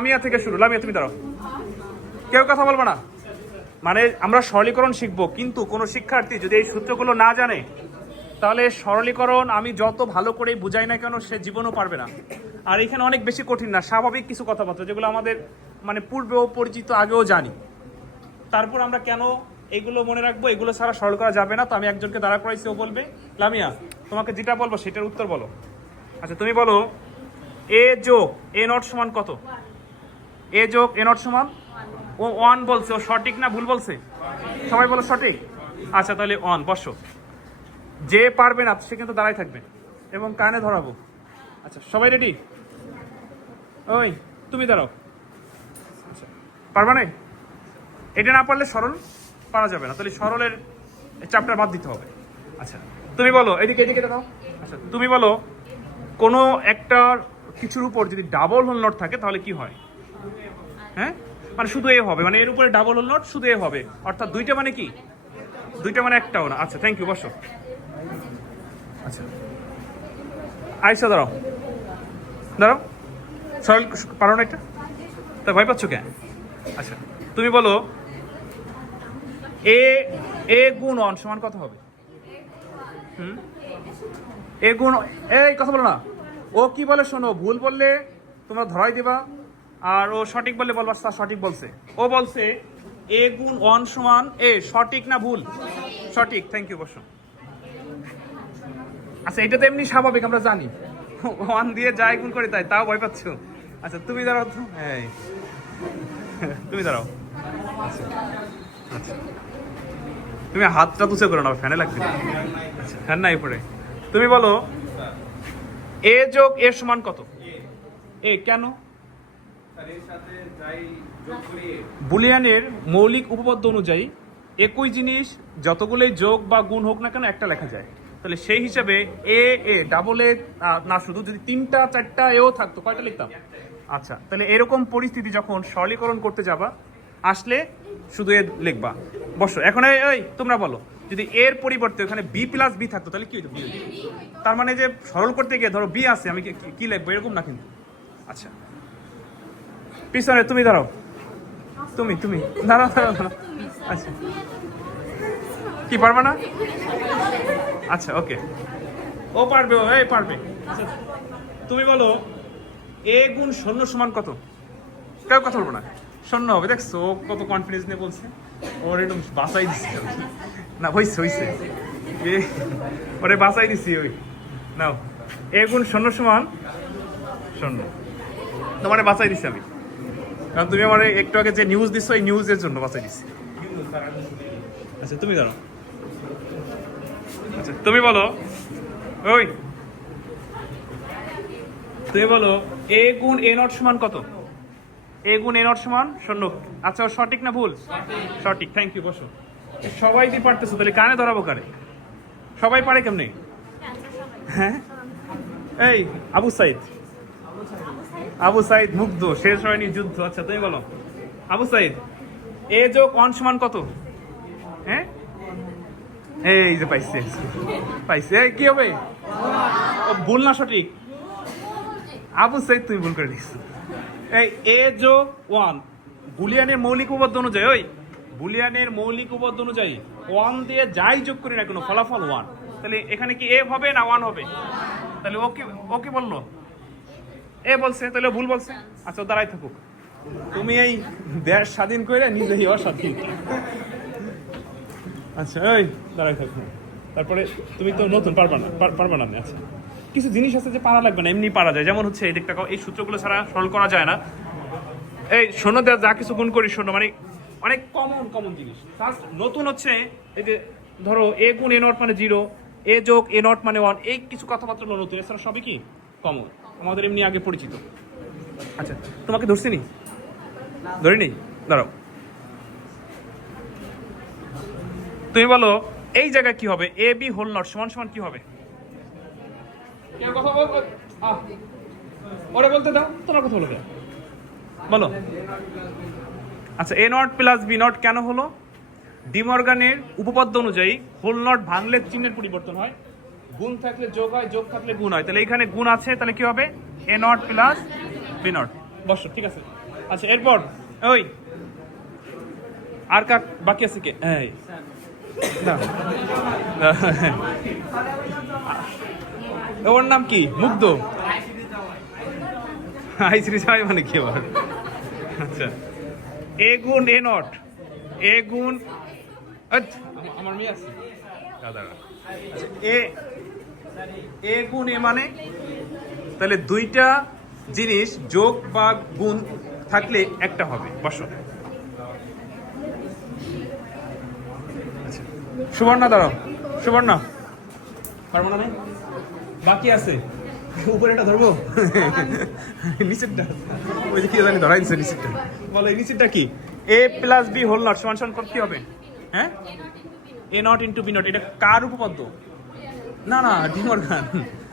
লামিয়া থেকে শুরু। লামিয়া তুমি দাঁড়াও, কেউ কথা বলবো না। মানে আমরা সরলীকরণ শিখবো, কিন্তু কোনো শিক্ষার্থী যদি এই সূত্রগুলো না জানে তাহলে সরলীকরণ আমি যত ভালো করেই বুঝাই না কেন সে জীবনও পারবে না। আর এখানে অনেক বেশি কঠিন না, স্বাভাবিক কিছু কথাবার্তা যেগুলো আমাদের মানে পূর্বেও পরিচিত, আগেও জানি। তারপর আমরা কেন এগুলো মনে রাখবো, এগুলো ছাড়া সরল করা যাবে না। তো আমি একজনকে দাঁড়া করাইছি, ও বলবে। লামিয়া, তোমাকে যেটা বলবো সেটার উত্তর বলো। আচ্ছা তুমি বলো, এ যোগ এ নট সমান কত? এ যোগ এ নট সমান, ও 1 বলছে, ও সঠিক না ভুল বলছে? সবাই বলো সঠিক। আচ্ছা তাহলে 1 বসো। যে পারবে না সে কিন্তু দাঁড়াই থাকবে এবং কানে ধরাবো। আচ্ছা সবাই রেডি? ওই তুমি দাঁড়াও। আচ্ছা পারবা না? এটা না পারলে সরল পারা যাবে না, তাহলে সরলের চ্যাপ্টার বাদ দিতে হবে। আচ্ছা তুমি বলো, এদিকে এদিকে দাও। আচ্ছা তুমি বলো, কোনো একটা কিছুর উপর যদি ডাবল হোল নট থাকে তাহলে কি হয়? হ্যাঁ, মানে শুধু এ হবে, মানে এর উপরে ডাবল হোল নট শুধু এ হবে, অর্থাৎ দুইটা মানে কি? দুইটা মানে একটাও না। আচ্ছা থ্যাংক ইউ, বসো। আচ্ছা আয়সা দাঁড়াও, দাঁড়াও। সরল পারো না একটা, তা ভয় পাচ্ছ কেন? আচ্ছা তুমি বলো, এ এ গুণ 1 সমান কত হবে? এ গুণ, এই কথা বলো না। ও কি বলে শোনো, ভুল বললে তোমরা ধরাই দিবা, আর ও সঠিক বললে বলবা সঠিক বলছে। ও বলছে এ গুণ 1 সমান এ, সঠিক না ভুল? সঠিক, থ্যাংক ইউ, বসো। আচ্ছা এটা তো এমনি স্বাভাবিক, আমরা জানি 1 দিয়ে যাই গুণ করে তাই, তাও ভয় পাচ্ছ। আচ্ছা তুমি দাঁড়াও তো, হ্যাঁ তুমি দাঁড়াও। আচ্ছা আচ্ছা তুমি হাতটা তুচে করো না, ফ্যানে লাগবে। আচ্ছা ফ্যান নাই পড়ে। তুমি বলো, এ যোগ এ সমান কত? এ কেন? বুলিয়ানের মৌলিক উপপাদ্য অনুযায়ী একই জিনিস যতগুলোই যোগ বা গুণ হোক না কেন একটা লেখা যায়। তাহলে সেই হিসাবে এ এ ডাবল এ না, শুধু যদি 3টা 4টা এও থাকতো কয়টা লিখতাম? আচ্ছা তাহলে এরকম পরিস্থিতি যখন সরলীকরণ করতে যাবা, আসলে শুধু এ লিখবা। বসো এখন। এই তোমরা বলো, যদি এর পরিবর্তে ওখানে বি প্লাস বি থাকতো তাহলে কি হতো? বি। তার মানে যে সরল করতে গিয়ে ধরো বি আছে, আমি কি লিখবো এরকম না কিন্তু। আচ্ছা পিছনে তুমি দাঁড়াও, তুমি তুমি দাঁড়াও দাঁড়াও দাঁড়াও। আচ্ছা কি পারবা না? আচ্ছা ওকে, ও পারবে, ও এই পারবে। আচ্ছা তুমি বলো, এ গুণ 0 সমান কত? কেউ কথা বলবো না, 0 হবে। দেখছো কত কনফিডেন্স নিয়ে বলছে, ওর একদম বাঁচাই দিচ্ছি না। হইছে হইছে, ওরে বাঁচাই দিচ্ছি। ওই নাও, এ গুণ 0 সমান 0, তোমারে বাঁচাই দিচ্ছি আমি, কারণ তুমি আমার একটু আগে যে নিউজ দিচ্ছ এই নিউজের জন্য বাঁচাই দিচ্ছি। আচ্ছা তুমি জানো। আচ্ছা তুমি বলো, ওই তুমি বলো, এ গুণ এ নট সমান কত? এ গুণ এ নট সমান 0। আচ্ছা সঠিক না ভুল? সঠিক, থ্যাংক ইউ, বসো। সবাই দিয়ে পারতেছো, তাহলে কানে ধরাবো কারে? সবাই পারে কেমনি? হ্যাঁ এই আবু সাইদ, আবু সাইদ মুগ্ধ, শেষ হয়নি যুদ্ধ। আচ্ছা তুমি বলো, আবু সাইদ, এ যোগ 1 সমান কত? হ্যাঁ এই যে পাইছে পাইছে, কি হবে? ও ভুল না সঠিক? আবু সাইদ তুমি ভুল করে দিচ্ছ। এই এ যোগ 1 বুলিয়ানের মৌলিক উপপাদ্য অনুযায়ী, ওই বুলিয়ানের মৌলিক উপপাদ্য অনুযায়ী 1 দিয়ে যাই যোগ করি না কোনো ফলাফল 1। তাহলে এখানে কি এ হবে না 1 হবে? তাহলে ও কি বললো? এ বলছে, তাহলে ভুল বলছে। আচ্ছা দাঁড়াই থাকুক, তুমি এই দেশ স্বাধীন করে নিজেই অস্বাধীন। আচ্ছা ওই দাঁড়াই থাকুক, তারপরে তুমি তো নতুন পারবা না। আচ্ছা কিছু জিনিস আছে যে পারা লাগবে না, এমনি পারা যায়। যেমন হচ্ছে এই দিকটা, এই সূত্রগুলো ছাড়া সরল করা যায় না। এই শোনো, যা কিছু গুণ করি শোনো, মানে অনেক কমন জিনিস। ফার্স্ট নতুন হচ্ছে এই যে ধরো এ গুণ এ নট মানে 0, এ যোগ এ নট মানে 1, এই কিছু কথাবার্তা নতুন, এছাড়া সবই কি কমন, আমাদের এমনি আগে পরিচিত। আচ্ছা তোমাকে ধরছি নি? ধরি নেই, দাঁড়াও। তুমি বলো, এই জায়গায় কি হবে? এ বি হোল নট সমান সমান কি হবে? কথা বল, ওরে বলতে দাও, তোমার কথা বলো বলো। আচ্ছা এ নট প্লাস বি নট কেন হলো? ডি মর্গানের উপপাদ্য অনুযায়ী হোল নট ভাঙলে চিহ্নের পরিবর্তন হয়, গুণ থাকলে যোগ হয়, যোগ থাকলে গুণ হয়। তাহলে এখানে গুণ আছে, তাহলে কি হবে? এ নট প্লাস বি নট। বসো, ঠিক আছে। আচ্ছা এরপর ওই আর কাক বাকি আছে কে এই না ওর নাম কি মুগ্ধ আইসিরি সবাই মানে কি আবার আচ্ছা এ গুণ এ নট এ গুণ আমার মেয়ে আছে দাদারা আচ্ছা এ গুণ এ মানে তাহলে দুইটা জিনিস যোগ বা গুণ থাকলে একটা হবে বসো আচ্ছা সুবর্ণা দাঁড়াও সুবর্ণা পারবো না নাই বাকি আছে উপরেটা ধরবো নিচেরটা ওই যে কি জানি ধরাই দিচ্ছে নিচেরটা বলো এই নিচেরটা কি এ প্লাস বি হোল নট সমান সমান কি হবে হ্যাঁ এ নট ইন্টু বি নট এটা কার উপপাদ্য না না ডিমর্গান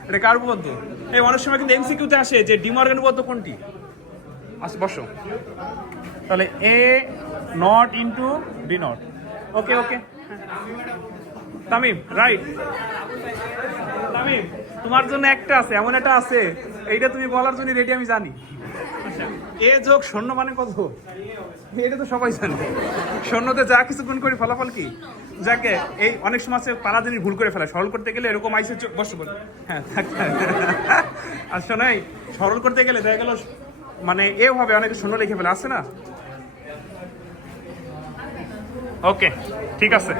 এটা কার উপপাদ্য এই অনেক সময় কিন্তু এমসিকিউতে আসে যে ডিমর্গান উপপাদ্য কোনটি আচ্ছা বসো তাহলে A not into B not okay okay Tamim right Tamim তোমার জন্য একটা আছে এমন একটা আছে এইটা তুমি বলার জন্য রেডি আমি জানি আচ্ছা এ যোগ শূন্য মানে কত এটা তো সবাই জানে শূন্যতে যা কিছু গুণ করি ফলাফল কি যাকে এই অনেক সময় পারা জিনিস ভুল করে ফেলে সরল করতে গেলে এরকম আইসে বসে বল হ্যাঁ আচ্ছা নাই সরল করতে গেলে দেখা গেল মানে এও হবে অনেকে শূন্য লিখে ফেলে আছে না ওকে ঠিক আছে